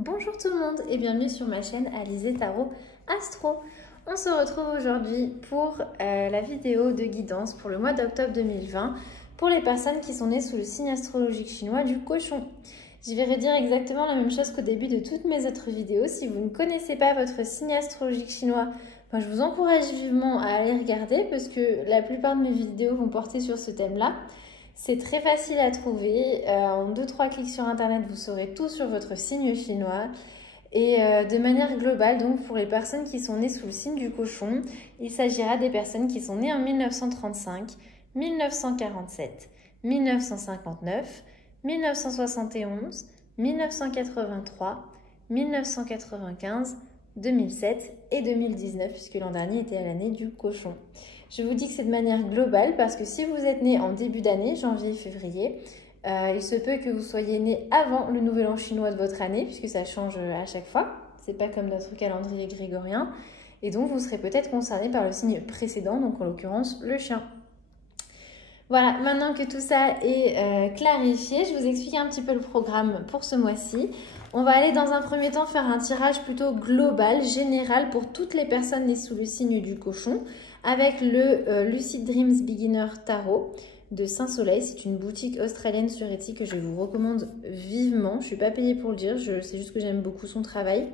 Bonjour tout le monde et bienvenue sur ma chaîne Alizé Tarot Astro. On se retrouve aujourd'hui pour la vidéo de guidance pour le mois d'octobre 2020 pour les personnes qui sont nées sous le signe astrologique chinois du cochon. Je vais redire exactement la même chose qu'au début de toutes mes autres vidéos. Si vous ne connaissez pas votre signe astrologique chinois, je vous encourage vivement à aller regarder parce que la plupart de mes vidéos vont porter sur ce thème-là. C'est très facile à trouver. En 2-3 clics sur internet, vous saurez tout sur votre signe chinois. Et de manière globale, donc pour les personnes qui sont nées sous le signe du cochon, il s'agira des personnes qui sont nées en 1935, 1947, 1959, 1971, 1983, 1995, 2007 et 2019, puisque l'an dernier était à l'année du cochon. Je vous dis que c'est de manière globale parce que si vous êtes né en début d'année, janvier, février, il se peut que vous soyez né avant le nouvel an chinois de votre année, puisque ça change à chaque fois. C'est pas comme notre calendrier grégorien. Et donc, vous serez peut-être concerné par le signe précédent, donc en l'occurrence, le chien. Voilà, maintenant que tout ça est clarifié, je vous explique un petit peu le programme pour ce mois-ci. On va aller dans un premier temps faire un tirage plutôt global, général, pour toutes les personnes nées sous le signe du cochon, avec le Lucid Dreams Beginner Tarot de Saint-Soleil. C'est une boutique australienne sur Etsy que je vous recommande vivement. Je ne suis pas payée pour le dire, c'est juste que j'aime beaucoup son travail.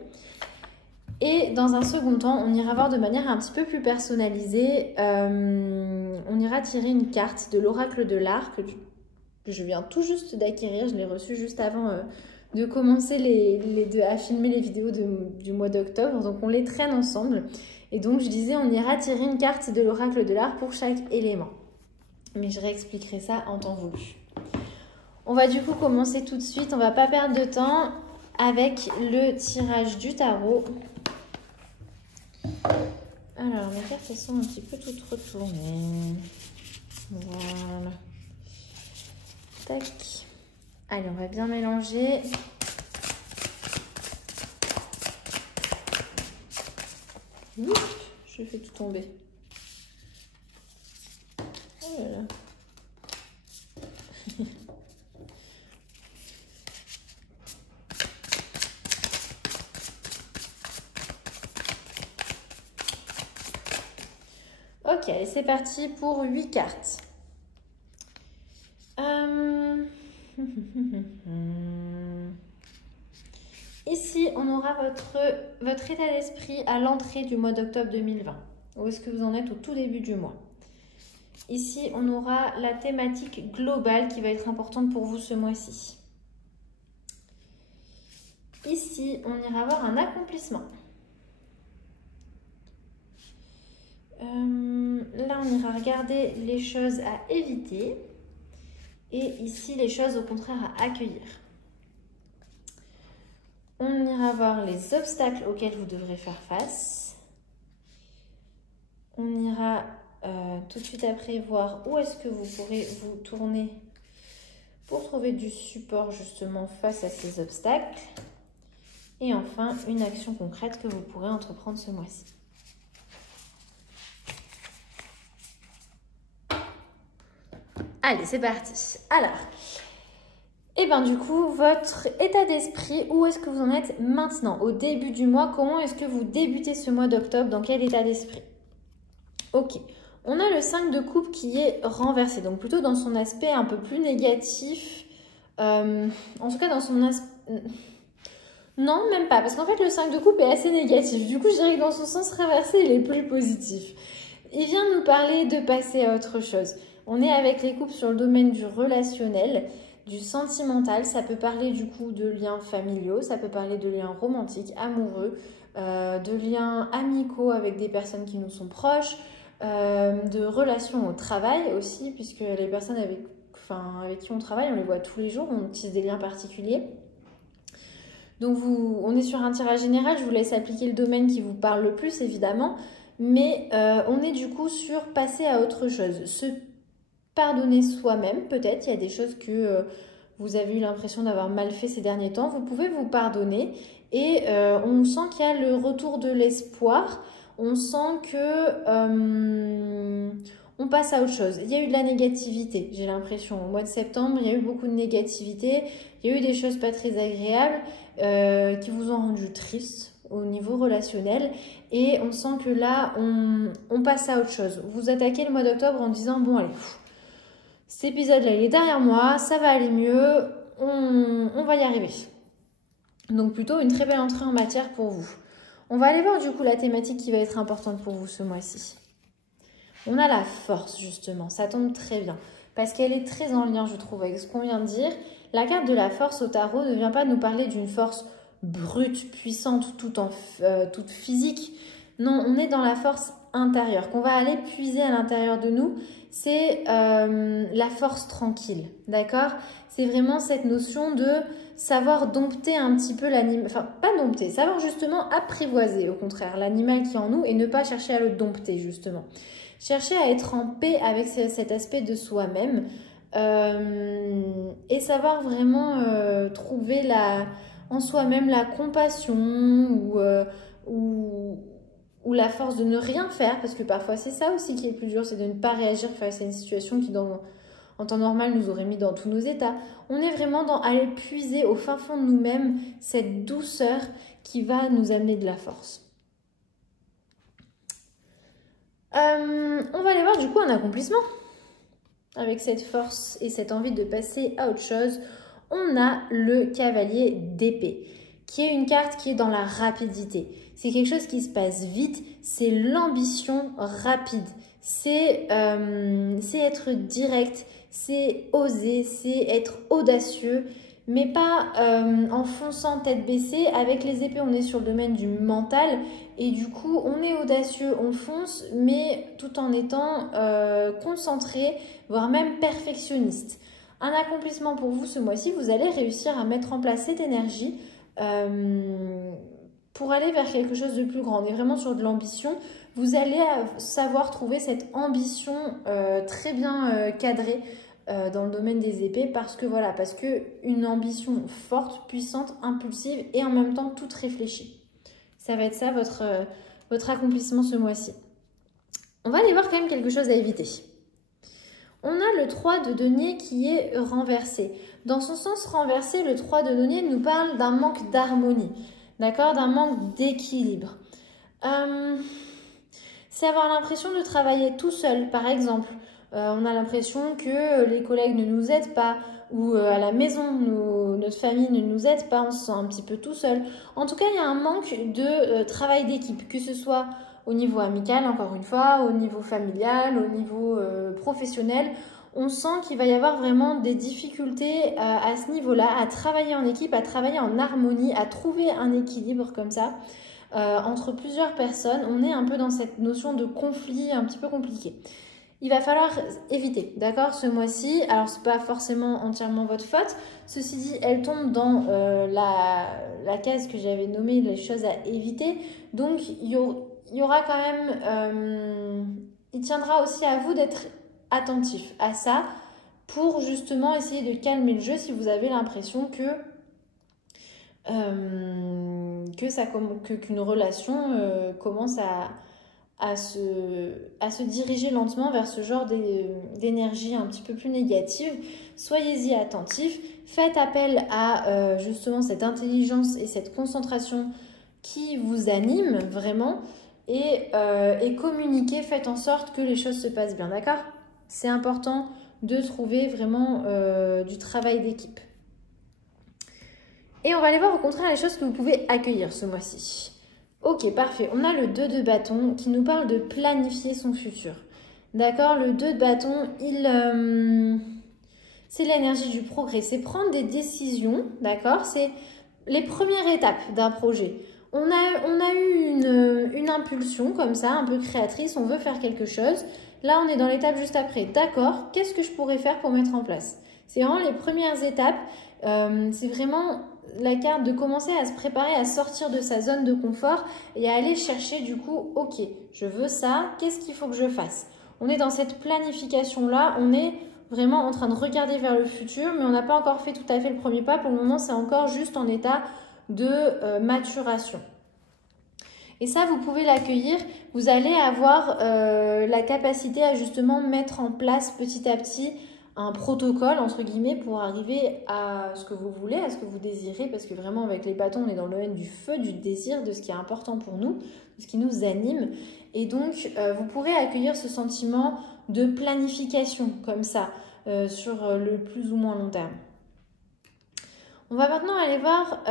Et dans un second temps, on ira voir de manière un petit peu plus personnalisée. On ira tirer une carte de l'oracle de l'art que je viens tout juste d'acquérir. Je l'ai reçue juste avant de commencer à filmer les vidéos du mois d'octobre. Donc on les traîne ensemble. Et donc je disais, on ira tirer une carte de l'oracle de l'art pour chaque élément. Mais je réexpliquerai ça en temps voulu. On va du coup commencer tout de suite. On ne va pas perdre de temps avec le tirage du tarot. Alors, mes cartes, elles sont un petit peu toutes retournées. Voilà. Tac. Allez, on va bien mélanger. Ouf, je fais tout tomber. Oh là là. Ok, allez, c'est parti pour 8 cartes. Ici, on aura votre état d'esprit à l'entrée du mois d'octobre 2020. Où est-ce que vous en êtes au tout début du mois? Ici, on aura la thématique globale qui va être importante pour vous ce mois-ci. Ici, on ira avoir un accomplissement. Là, on ira regarder les choses à éviter. Et ici, les choses au contraire à accueillir. On ira voir les obstacles auxquels vous devrez faire face. On ira tout de suite après voir où est-ce que vous pourrez vous tourner pour trouver du support justement face à ces obstacles. Et enfin, une action concrète que vous pourrez entreprendre ce mois-ci. Allez, c'est parti. Alors, et bien du coup, votre état d'esprit, où est-ce que vous en êtes maintenant? Au début du mois, comment est-ce que vous débutez ce mois d'octobre? Dans quel état d'esprit? Ok, on a le 5 de coupe qui est renversé, donc plutôt dans son aspect un peu plus négatif. En tout cas, dans son aspect... Non, même pas, parce qu'en fait, le 5 de coupe est assez négatif. Du coup, je dirais que dans son sens renversé, il est plus positif. Il vient nous parler de passer à autre chose. On est avec les coupes sur le domaine du relationnel, du sentimental. Ça peut parler du coup de liens familiaux, ça peut parler de liens romantiques, amoureux, de liens amicaux avec des personnes qui nous sont proches, de relations au travail aussi, puisque les personnes avec qui on travaille, on les voit tous les jours, on utilise des liens particuliers. Donc on est sur un tirage général, je vous laisse appliquer le domaine qui vous parle le plus évidemment, mais on est du coup sur passer à autre chose, se pardonner soi-même peut-être, il y a des choses que vous avez eu l'impression d'avoir mal fait ces derniers temps, vous pouvez vous pardonner et on sent qu'il y a le retour de l'espoir, on sent que on passe à autre chose. Il y a eu de la négativité, j'ai l'impression. Au mois de septembre, il y a eu beaucoup de négativité. Il y a eu des choses pas très agréables qui vous ont rendu triste au niveau relationnel. Et on sent que là, on passe à autre chose. Vous attaquez le mois d'octobre en disant, bon allez, cet épisode-là, il est derrière moi, ça va aller mieux, on va y arriver. Donc plutôt une très belle entrée en matière pour vous. On va aller voir du coup la thématique qui va être importante pour vous ce mois-ci. On a la force justement, ça tombe très bien. Parce qu'elle est très en lien je trouve avec ce qu'on vient de dire. La carte de la force au tarot ne vient pas nous parler d'une force brute, puissante, toute physique. Non, on est dans la force intérieure qu'on va aller puiser à l'intérieur de nous. C'est la force tranquille, d'accord? C'est vraiment cette notion de savoir dompter un petit peu l'animal, enfin pas dompter, savoir justement apprivoiser au contraire l'animal qui est en nous et ne pas chercher à le dompter justement. Chercher à être en paix avec cet aspect de soi-même et savoir vraiment trouver en soi-même la compassion ou la force de ne rien faire, parce que parfois c'est ça aussi qui est le plus dur, c'est de ne pas réagir face à une situation qui en temps normal nous aurait mis dans tous nos états. On est vraiment dans aller puiser au fin fond de nous-mêmes cette douceur qui va nous amener de la force. On va aller voir du coup un accomplissement. Avec cette force et cette envie de passer à autre chose, on a le cavalier d'épée, qui est une carte qui est dans la rapidité. C'est quelque chose qui se passe vite, c'est l'ambition rapide. C'est être direct, c'est oser, c'est être audacieux, mais pas en fonçant tête baissée. Avec les épées, on est sur le domaine du mental et du coup, on est audacieux, on fonce, mais tout en étant concentré, voire même perfectionniste. Un accomplissement pour vous ce mois-ci, vous allez réussir à mettre en place cette énergie pour aller vers quelque chose de plus grand. On est vraiment sur de l'ambition. Vous allez savoir trouver cette ambition très bien cadrée dans le domaine des épées parce que une ambition forte, puissante, impulsive et en même temps toute réfléchie. Ça va être ça votre accomplissement ce mois-ci. On va aller voir quand même quelque chose à éviter. On a le 3 de denier qui est renversé. Dans son sens renversé, le 3 de denier nous parle d'un manque d'harmonie, d'accord, d'un manque d'équilibre. C'est avoir l'impression de travailler tout seul, par exemple. On a l'impression que les collègues ne nous aident pas ou à la maison, notre famille ne nous aide pas, on se sent un petit peu tout seul. En tout cas, il y a un manque de travail d'équipe, que ce soit au niveau amical, encore une fois, au niveau familial, au niveau professionnel. On sent qu'il va y avoir vraiment des difficultés à ce niveau-là, à travailler en équipe, à travailler en harmonie, à trouver un équilibre comme ça entre plusieurs personnes. On est un peu dans cette notion de conflit un petit peu compliqué. Il va falloir éviter, d'accord, ce mois-ci. Alors, ce n'est pas forcément entièrement votre faute. Ceci dit, elle tombe dans la case que j'avais nommée les choses à éviter. Donc, il y aura quand même... il tiendra aussi à vous d'être attentif à ça pour justement essayer de calmer le jeu si vous avez l'impression qu'une relation commence à se diriger lentement vers ce genre d'énergie un petit peu plus négative. Soyez-y attentifs, faites appel à justement cette intelligence et cette concentration qui vous anime vraiment et communiquez, faites en sorte que les choses se passent bien, d'accord? C'est important de trouver vraiment du travail d'équipe. Et on va aller voir au contraire les choses que vous pouvez accueillir ce mois-ci. Ok, parfait. On a le 2 de bâton qui nous parle de planifier son futur. D'accord, le 2 de bâton, c'est l'énergie du progrès. C'est prendre des décisions, d'accord? C'est les premières étapes d'un projet. On a eu une impulsion comme ça, un peu créatrice. On veut faire quelque chose. Là, on est dans l'étape juste après. D'accord, qu'est-ce que je pourrais faire pour mettre en place? C'est vraiment les premières étapes. C'est vraiment la carte de commencer à se préparer à sortir de sa zone de confort et à aller chercher du coup, ok, je veux ça, qu'est-ce qu'il faut que je fasse? On est dans cette planification-là, on est vraiment en train de regarder vers le futur, mais on n'a pas encore fait tout à fait le premier pas. Pour le moment, c'est encore juste en état de maturation. Et ça, vous pouvez l'accueillir. Vous allez avoir la capacité à justement mettre en place petit à petit un protocole, entre guillemets, pour arriver à ce que vous voulez, à ce que vous désirez, parce que vraiment, avec les bâtons, on est dans le domaine du feu, du désir, de ce qui est important pour nous, de ce qui nous anime. Et donc, vous pourrez accueillir ce sentiment de planification, comme ça, sur le plus ou moins long terme. On va maintenant aller voir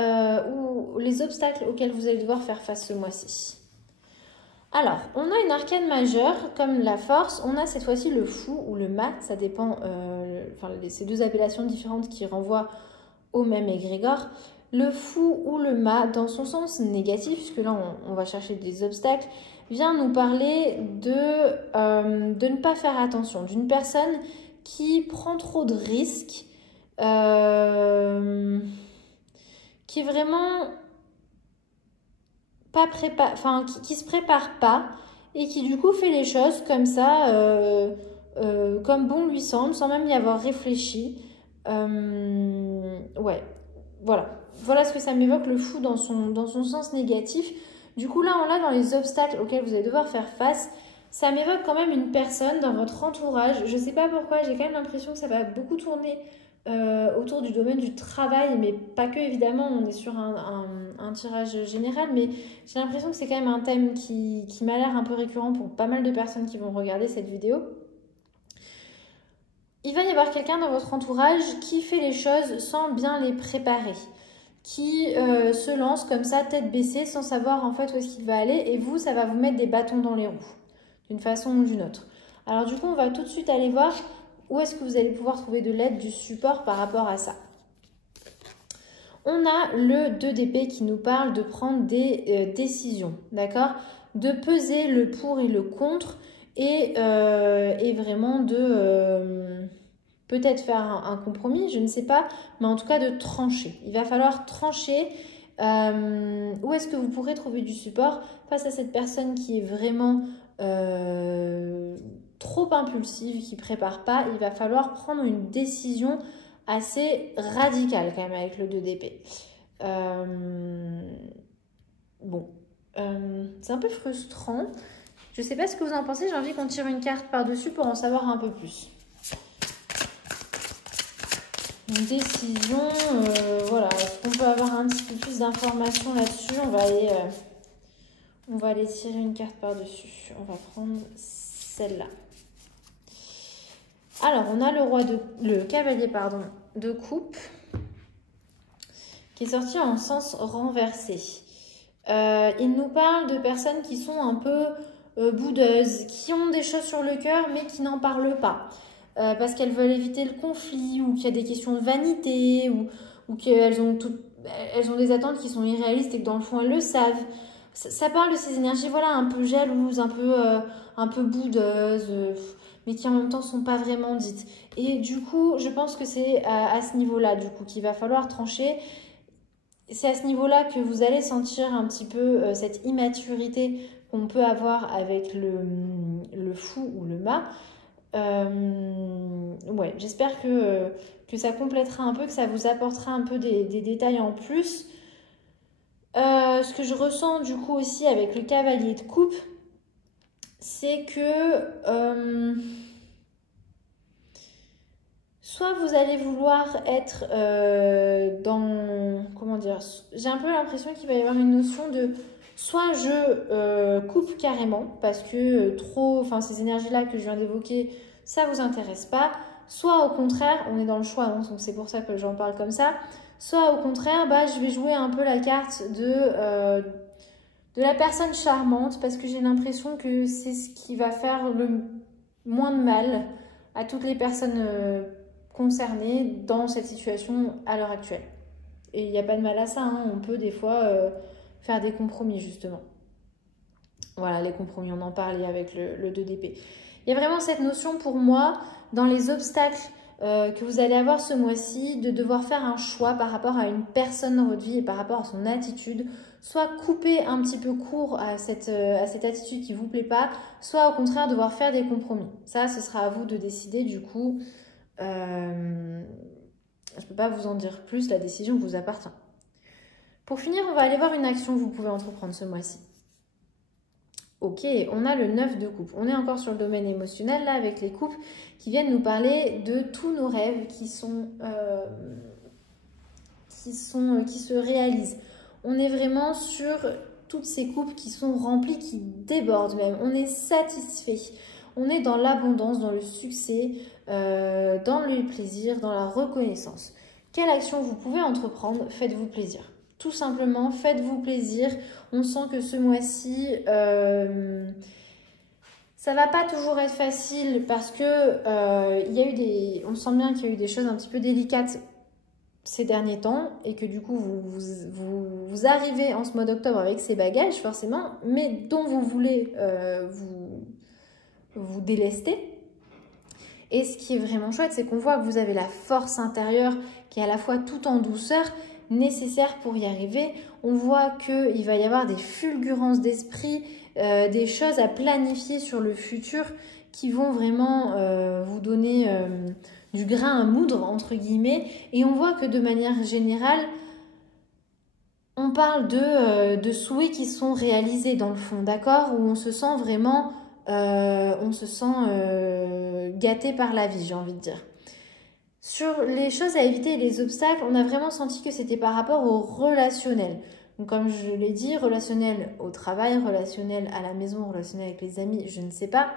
les obstacles auxquels vous allez devoir faire face ce mois-ci. Alors, on a une arcane majeure comme la force, on a cette fois-ci le fou ou le mât, ça dépend, ces deux appellations différentes qui renvoient au même égrégore. Le fou ou le mât, dans son sens négatif, puisque là on va chercher des obstacles, vient nous parler de ne pas faire attention, d'une personne qui prend trop de risques, qui est vraiment pas qui se prépare pas et qui du coup fait les choses comme ça, comme bon lui semble, sans même y avoir réfléchi. Ouais, voilà ce que ça m'évoque, le fou dans son sens négatif. Du coup là on l'a dans les obstacles auxquels vous allez devoir faire face. Ça m'évoque quand même une personne dans votre entourage. Je sais pas pourquoi, j'ai quand même l'impression que ça va beaucoup tourner autour du domaine du travail, mais pas que, évidemment, on est sur un tirage général, mais j'ai l'impression que c'est quand même un thème qui m'a l'air un peu récurrent pour pas mal de personnes qui vont regarder cette vidéo. Il va y avoir quelqu'un dans votre entourage qui fait les choses sans bien les préparer, qui se lance comme ça, tête baissée, sans savoir en fait où est-ce qu'il va aller, et vous, ça va vous mettre des bâtons dans les roues, d'une façon ou d'une autre. Alors du coup, on va tout de suite aller voir où est-ce que vous allez pouvoir trouver de l'aide, du support par rapport à ça. On a le 2 d'épée qui nous parle de prendre des décisions, d'accord? De peser le pour et le contre et vraiment de peut-être faire un compromis, je ne sais pas, mais en tout cas de trancher. Il va falloir trancher. Où est-ce que vous pourrez trouver du support face à cette personne qui est vraiment trop impulsive, qui ne prépare pas? Il va falloir prendre une décision assez radicale quand même avec le 2 d'épée. C'est un peu frustrant. Je ne sais pas ce que vous en pensez, j'ai envie qu'on tire une carte par-dessus pour en savoir un peu plus. Une décision, voilà, est-ce qu'on peut avoir un petit peu plus d'informations là-dessus? On va aller tirer une carte par-dessus. On va prendre celle-là. Alors, on a le cavalier de coupe qui est sorti en sens renversé. Il nous parle de personnes qui sont un peu boudeuses, qui ont des choses sur le cœur mais qui n'en parlent pas. Parce qu'elles veulent éviter le conflit, ou qu'il y a des questions de vanité, ou qu'elles ont, elles ont des attentes qui sont irréalistes et que dans le fond elles le savent. Ça parle de ces énergies, voilà, un peu jalouses, un peu boudeuses, mais qui en même temps ne sont pas vraiment dites. Et du coup, je pense que c'est à ce niveau-là, du coup, qu'il va falloir trancher. C'est à ce niveau-là que vous allez sentir un petit peu cette immaturité qu'on peut avoir avec le fou ou le mât. Ouais, j'espère que ça complétera un peu, que ça vous apportera un peu des détails en plus. Ce que je ressens du coup aussi avec le cavalier de coupe, c'est que soit vous allez vouloir être comment dire, j'ai un peu l'impression qu'il va y avoir une notion de soit je coupe carrément parce que ces énergies-là que je viens d'évoquer, ça vous intéresse pas, soit au contraire, on est dans le choix, hein, donc c'est pour ça que j'en parle comme ça, soit au contraire, je vais jouer un peu la carte de la personne charmante parce que j'ai l'impression que c'est ce qui va faire le moins de mal à toutes les personnes concernées dans cette situation à l'heure actuelle. Et il n'y a pas de mal à ça, hein. On peut des fois faire des compromis justement. Voilà, les compromis, on en parlait avec le 2 d'épée. Il y a vraiment cette notion pour moi, dans les obstacles que vous allez avoir ce mois-ci, de devoir faire un choix par rapport à une personne dans votre vie et par rapport à son attitude, soit couper un petit peu court à cette attitude qui ne vous plaît pas, soit au contraire devoir faire des compromis. Ça, ce sera à vous de décider du coup. Je ne peux pas vous en dire plus, la décision vous appartient. Pour finir, on va aller voir une action que vous pouvez entreprendre ce mois-ci. Ok, on a le 9 de coupe. On est encore sur le domaine émotionnel, là, avec les couples qui viennent nous parler de tous nos rêves qui se réalisent. On est vraiment sur toutes ces coupes qui sont remplies, qui débordent même. On est satisfait. On est dans l'abondance, dans le succès, dans le plaisir, dans la reconnaissance. Quelle action vous pouvez entreprendre? Faites-vous plaisir. Tout simplement, faites-vous plaisir. On sent que ce mois-ci, ça va pas toujours être facile parce que on sent bien qu'il y a eu des choses un petit peu délicates ces derniers temps et que du coup, vous arrivez en ce mois d'octobre avec ces bagages forcément, mais dont vous voulez vous délester. Et ce qui est vraiment chouette, c'est qu'on voit que vous avez la force intérieure qui est à la fois tout en douceur, nécessaire pour y arriver. On voit qu'il va y avoir des fulgurances d'esprit, des choses à planifier sur le futur qui vont vraiment vous donner du grain à moudre, entre guillemets. Et on voit que de manière générale, on parle de souhaits qui sont réalisés dans le fond, d'accord? Où on se sent vraiment... gâté par la vie, j'ai envie de dire. Sur les choses à éviter et les obstacles, on a vraiment senti que c'était par rapport au relationnel. Donc, comme je l'ai dit, relationnel au travail, relationnel à la maison, relationnel avec les amis, je ne sais pas.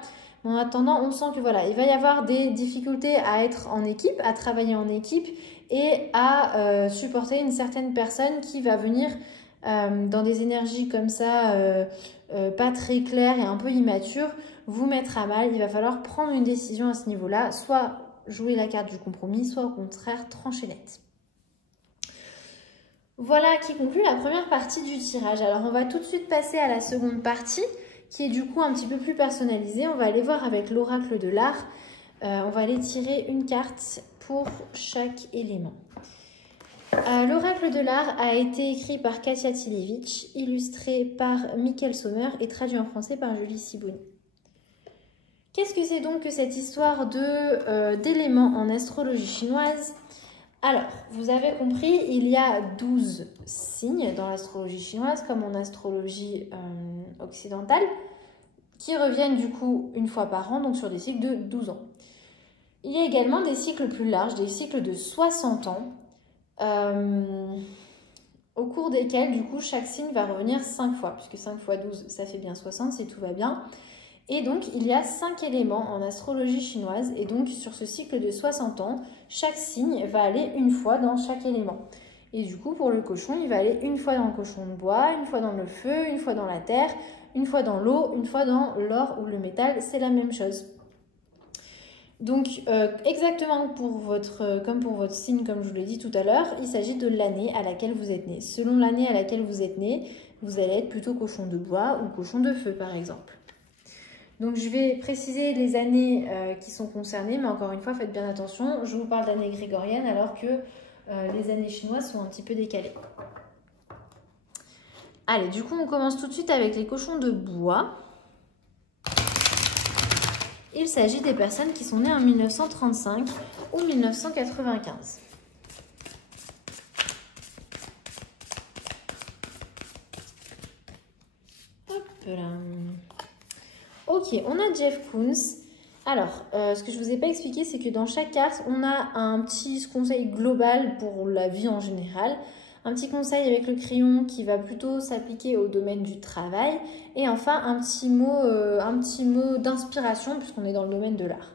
Mais en attendant, on sent que voilà, il va y avoir des difficultés à être en équipe, à travailler en équipe et à supporter une certaine personne qui va venir dans des énergies comme ça, pas très claires et un peu immatures, vous mettre à mal. Il va falloir prendre une décision à ce niveau-là, soit jouer la carte du compromis, soit au contraire trancher net. Voilà qui conclut la première partie du tirage. Alors on va tout de suite passer à la seconde partie qui est du coup un petit peu plus personnalisée. On va aller voir avec l'oracle de l'art. On va aller tirer une carte pour chaque élément. L'oracle de l'art a été écrit par Katia Tilevich, illustré par Mickaël Sommer et traduit en français par Julie Siboni. Qu'est-ce que c'est donc que cette histoire d'éléments en astrologie chinoise? Alors, vous avez compris, il y a 12 signes dans l'astrologie chinoise, comme en astrologie occidentale, qui reviennent du coup une fois par an, donc sur des cycles de 12 ans. Il y a également des cycles plus larges, des cycles de 60 ans, au cours desquels, du coup, chaque signe va revenir 5 fois, puisque 5 fois 12, ça fait bien 60 si tout va bien. Et donc, il y a 5 éléments en astrologie chinoise. Et donc, sur ce cycle de 60 ans, chaque signe va aller une fois dans chaque élément. Et du coup, pour le cochon, il va aller une fois dans le cochon de bois, une fois dans le feu, une fois dans la terre, une fois dans l'eau, une fois dans l'or ou le métal. C'est la même chose. Donc, exactement comme pour votre signe, comme je vous l'ai dit tout à l'heure, il s'agit de l'année à laquelle vous êtes né. Selon l'année à laquelle vous êtes né, vous allez être plutôt cochon de bois ou cochon de feu, par exemple. Donc, je vais préciser les années qui sont concernées, mais encore une fois, faites bien attention. Je vous parle d'années grégoriennes alors que les années chinoises sont un petit peu décalées. Allez, du coup, on commence tout de suite avec les cochons de bois. Il s'agit des personnes qui sont nées en 1935 ou 1995. Hop là. Ok, on a Jeff Koons. Alors, ce que je ne vous ai pas expliqué, c'est que dans chaque carte, on a un petit conseil global pour la vie en général. Un petit conseil avec le crayon qui va plutôt s'appliquer au domaine du travail. Et enfin, un petit mot d'inspiration puisqu'on est dans le domaine de l'art.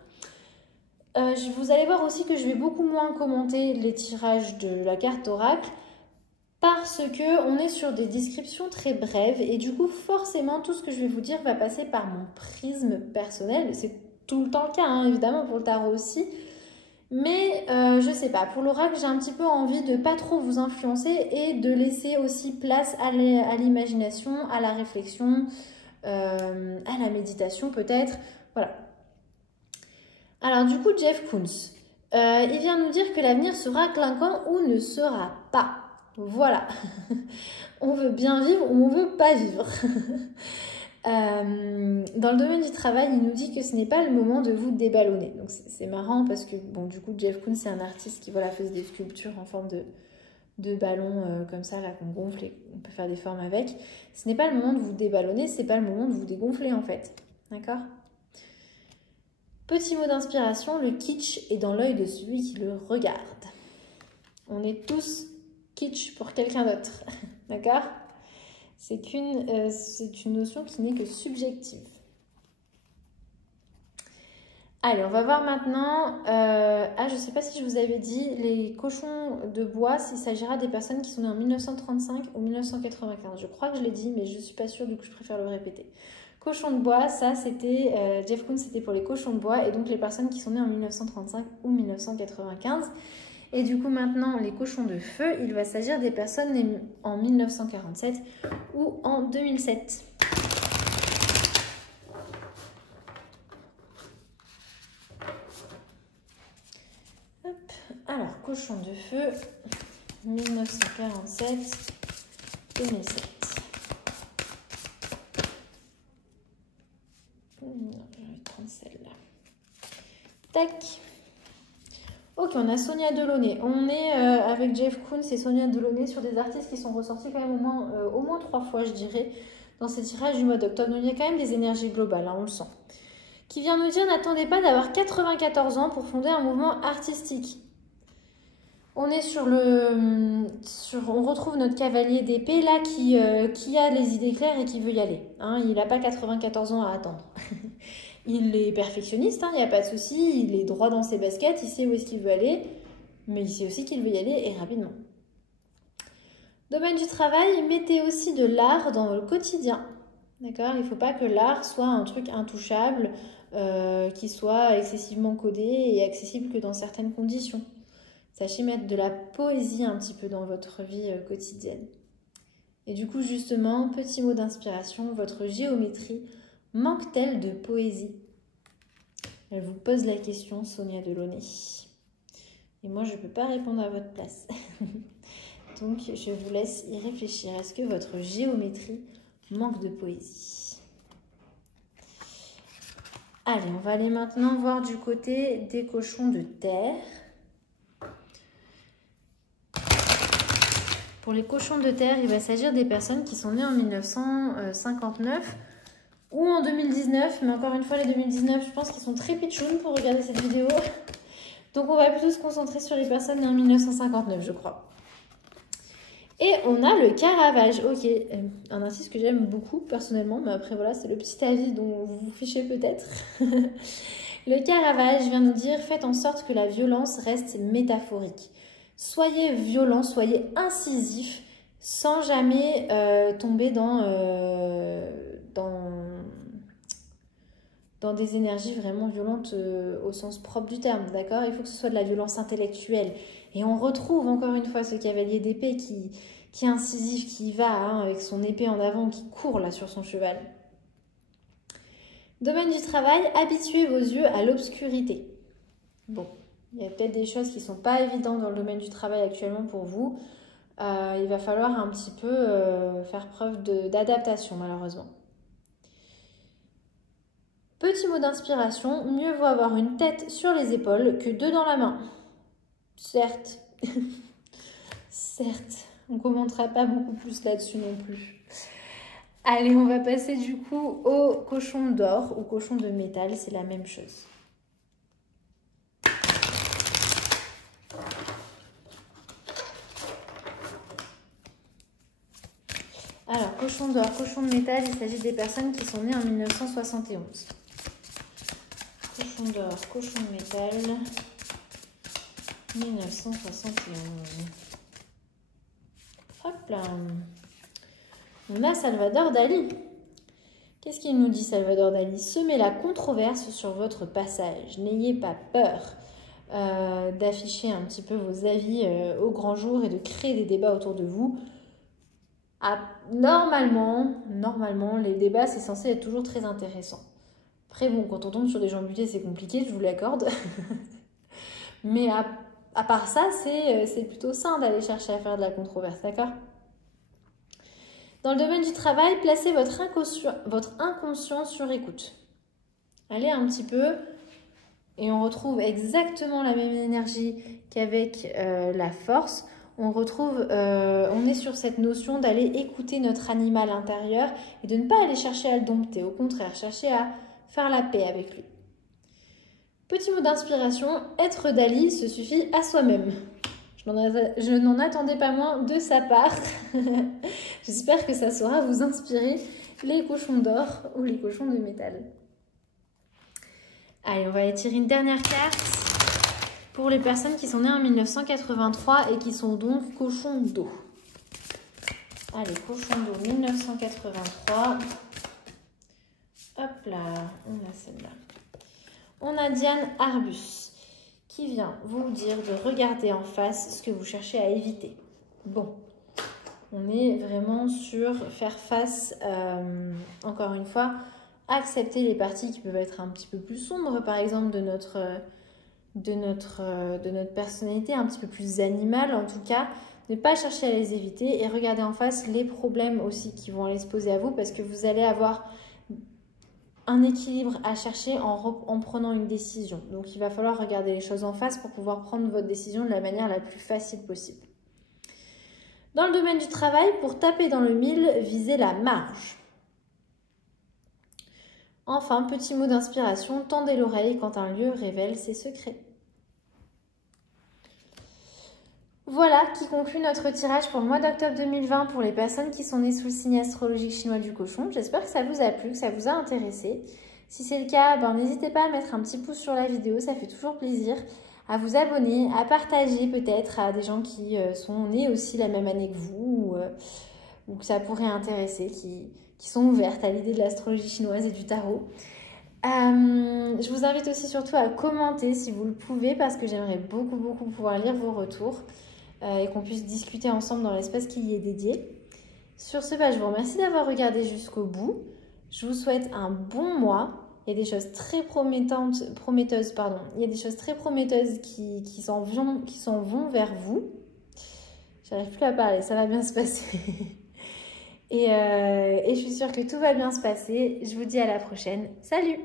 Vous allez voir aussi que je vais beaucoup moins commenter les tirages de la carte oracle parce qu'on est sur des descriptions très brèves et du coup, forcément, tout ce que je vais vous dire va passer par mon prisme personnel. C'est tout le temps le cas, hein, évidemment, pour le tarot aussi. Mais je sais pas, pour l'oracle, j'ai un petit peu envie de pas trop vous influencer et de laisser aussi place à l'imagination, à la réflexion, à la méditation peut-être. Voilà. Alors du coup, Jeff Koons, il vient nous dire que l'avenir sera clinquant ou ne sera pas. Voilà. On veut bien vivre ou on veut pas vivre. Dans le domaine du travail, il nous dit que ce n'est pas le moment de vous déballonner. Donc c'est marrant parce que bon, du coup, Jeff Koons, c'est un artiste qui voilà, fait des sculptures en forme de ballons comme ça, là, qu'on gonfle et on peut faire des formes avec. Ce n'est pas le moment de vous déballonner, c'est pas le moment de vous dégonfler, en fait. D'accord? Petit mot d'inspiration, le kitsch est dans l'œil de celui qui le regarde. On est tous kitsch pour quelqu'un d'autre. D'accord? C'est une notion qui n'est que subjective. Allez, on va voir maintenant, je ne sais pas si je vous avais dit, les cochons de bois, s'il s'agira des personnes qui sont nées en 1935 ou 1995. Je crois que je l'ai dit, mais je ne suis pas sûre, du coup je préfère le répéter. Cochons de bois, ça c'était, Jeff Koons, c'était pour les cochons de bois, et donc les personnes qui sont nées en 1935 ou 1995. Et du coup maintenant, les cochons de feu, il va s'agir des personnes nées en 1947 ou en 2007. Alors, cochon de feu, 1947, 2007. Je vais prendre celle-là. Tac. Ok, on a Sonia Delaunay. On est avec Jeff Koons et Sonia Delaunay sur des artistes qui sont ressortis quand même au moins 3 fois, je dirais, dans ces tirages du mois d'octobre. Donc il y a quand même des énergies globales, hein, on le sent. Qui vient nous dire, n'attendez pas d'avoir 94 ans pour fonder un mouvement artistique. On est on retrouve notre cavalier d'épée là qui a les idées claires et qui veut y aller. Hein, il n'a pas 94 ans à attendre. Il est perfectionniste, il n'y a pas de souci, il est droit dans ses baskets, il sait où est-ce qu'il veut aller, mais il sait aussi qu'il veut y aller et rapidement. Domaine du travail, mettez aussi de l'art dans le quotidien. D'accord? Il ne faut pas que l'art soit un truc intouchable, qui soit excessivement codé et accessible que dans certaines conditions. Sachez mettre de la poésie un petit peu dans votre vie quotidienne. Et du coup, justement, petit mot d'inspiration, votre géométrie manque-t-elle de poésie? Elle vous pose la question, Sonia Delaunay. Et moi, je ne peux pas répondre à votre place. Donc, je vous laisse y réfléchir. Est-ce que votre géométrie manque de poésie? Allez, on va aller maintenant voir du côté des cochons de terre. Pour les cochons de terre, il va s'agir des personnes qui sont nées en 1959 ou en 2019. Mais encore une fois, les 2019, je pense qu'ils sont très pitchouns pour regarder cette vidéo. Donc, on va plutôt se concentrer sur les personnes nées en 1959, je crois. Et on a le Caravage. Ok, un artiste que j'aime beaucoup personnellement. Mais après, voilà, c'est le petit avis dont vous vous fichez peut-être. Le Caravage vient nous dire « Faites en sorte que la violence reste métaphorique ». Soyez violent, soyez incisif, sans jamais tomber dans des énergies vraiment violentes au sens propre du terme, d'accord? Il faut que ce soit de la violence intellectuelle. Et on retrouve encore une fois ce cavalier d'épée qui est incisif, qui va avec son épée en avant, qui court là sur son cheval. Domaine du travail, habituez vos yeux à l'obscurité. Bon. Il y a peut-être des choses qui ne sont pas évidentes dans le domaine du travail actuellement pour vous. Il va falloir un petit peu faire preuve d'adaptation, malheureusement. Petit mot d'inspiration, mieux vaut avoir une tête sur les épaules que 2 dans la main. Certes, certes, on ne commentera pas beaucoup plus là-dessus non plus. Allez, on va passer du coup au cochon d'or ou cochon de métal, c'est la même chose. Alors, cochon d'or, cochon de métal, il s'agit des personnes qui sont nées en 1971. Cochon d'or, cochon de métal, 1971. Hop là. On a Salvador Dali. Qu'est-ce qu'il nous dit, Salvador Dali? Semez la controverse sur votre passage. N'ayez pas peur d'afficher un petit peu vos avis au grand jour et de créer des débats autour de vous. Normalement, les débats, c'est censé être toujours très intéressant. Après, bon, quand on tombe sur des gens butés, c'est compliqué, je vous l'accorde. Mais à part ça, c'est plutôt sain d'aller chercher à faire de la controverse, d'accord? Dans le domaine du travail, placez votre inconscient sur écoute. Allez un petit peu, et on retrouve exactement la même énergie qu'avec la force. on est sur cette notion d'aller écouter notre animal intérieur et de ne pas aller chercher à le dompter, au contraire, chercher à faire la paix avec lui. Petit mot d'inspiration, être Dali se suffit à soi-même. Je n'en attendais pas moins de sa part. J'espère que ça saura vous inspirer les cochons d'or ou les cochons de métal. Allez, on va aller tirer une dernière carte pour les personnes qui sont nées en 1983 et qui sont donc cochons d'eau. Allez, cochons d'eau 1983. Hop là, on a celle-là. On a Diane Arbus qui vient vous dire de regarder en face ce que vous cherchez à éviter. Bon, on est vraiment sur faire face, encore une fois, accepter les parties qui peuvent être un petit peu plus sombres, par exemple de notre personnalité, un petit peu plus animale en tout cas. Ne pas chercher à les éviter et regarder en face les problèmes aussi qui vont aller se poser à vous, parce que vous allez avoir un équilibre à chercher en prenant une décision. Donc il va falloir regarder les choses en face pour pouvoir prendre votre décision de la manière la plus facile possible. Dans le domaine du travail, pour taper dans le mille, visez la marge. Enfin, petit mot d'inspiration, tendez l'oreille quand un lieu révèle ses secrets. Voilà qui conclut notre tirage pour le mois d'octobre 2020 pour les personnes qui sont nées sous le signe astrologique chinois du cochon. J'espère que ça vous a plu, que ça vous a intéressé. Si c'est le cas, n'hésitez pas à mettre un petit pouce sur la vidéo, ça fait toujours plaisir. À vous abonner, à partager peut-être à des gens qui sont nés aussi la même année que vous ou que ça pourrait intéresser, qui sont ouvertes à l'idée de l'astrologie chinoise et du tarot. Je vous invite aussi surtout à commenter si vous le pouvez, parce que j'aimerais beaucoup pouvoir lire vos retours et qu'on puisse discuter ensemble dans l'espace qui y est dédié. Sur ce, je vous remercie d'avoir regardé jusqu'au bout. Je vous souhaite un bon mois. Il y a des choses très prometteuses, Il y a des choses très prometteuses qui s'en vont vers vous. J'arrive plus à parler, ça va bien se passer. Et je suis sûre que tout va bien se passer. Je vous dis à la prochaine. Salut!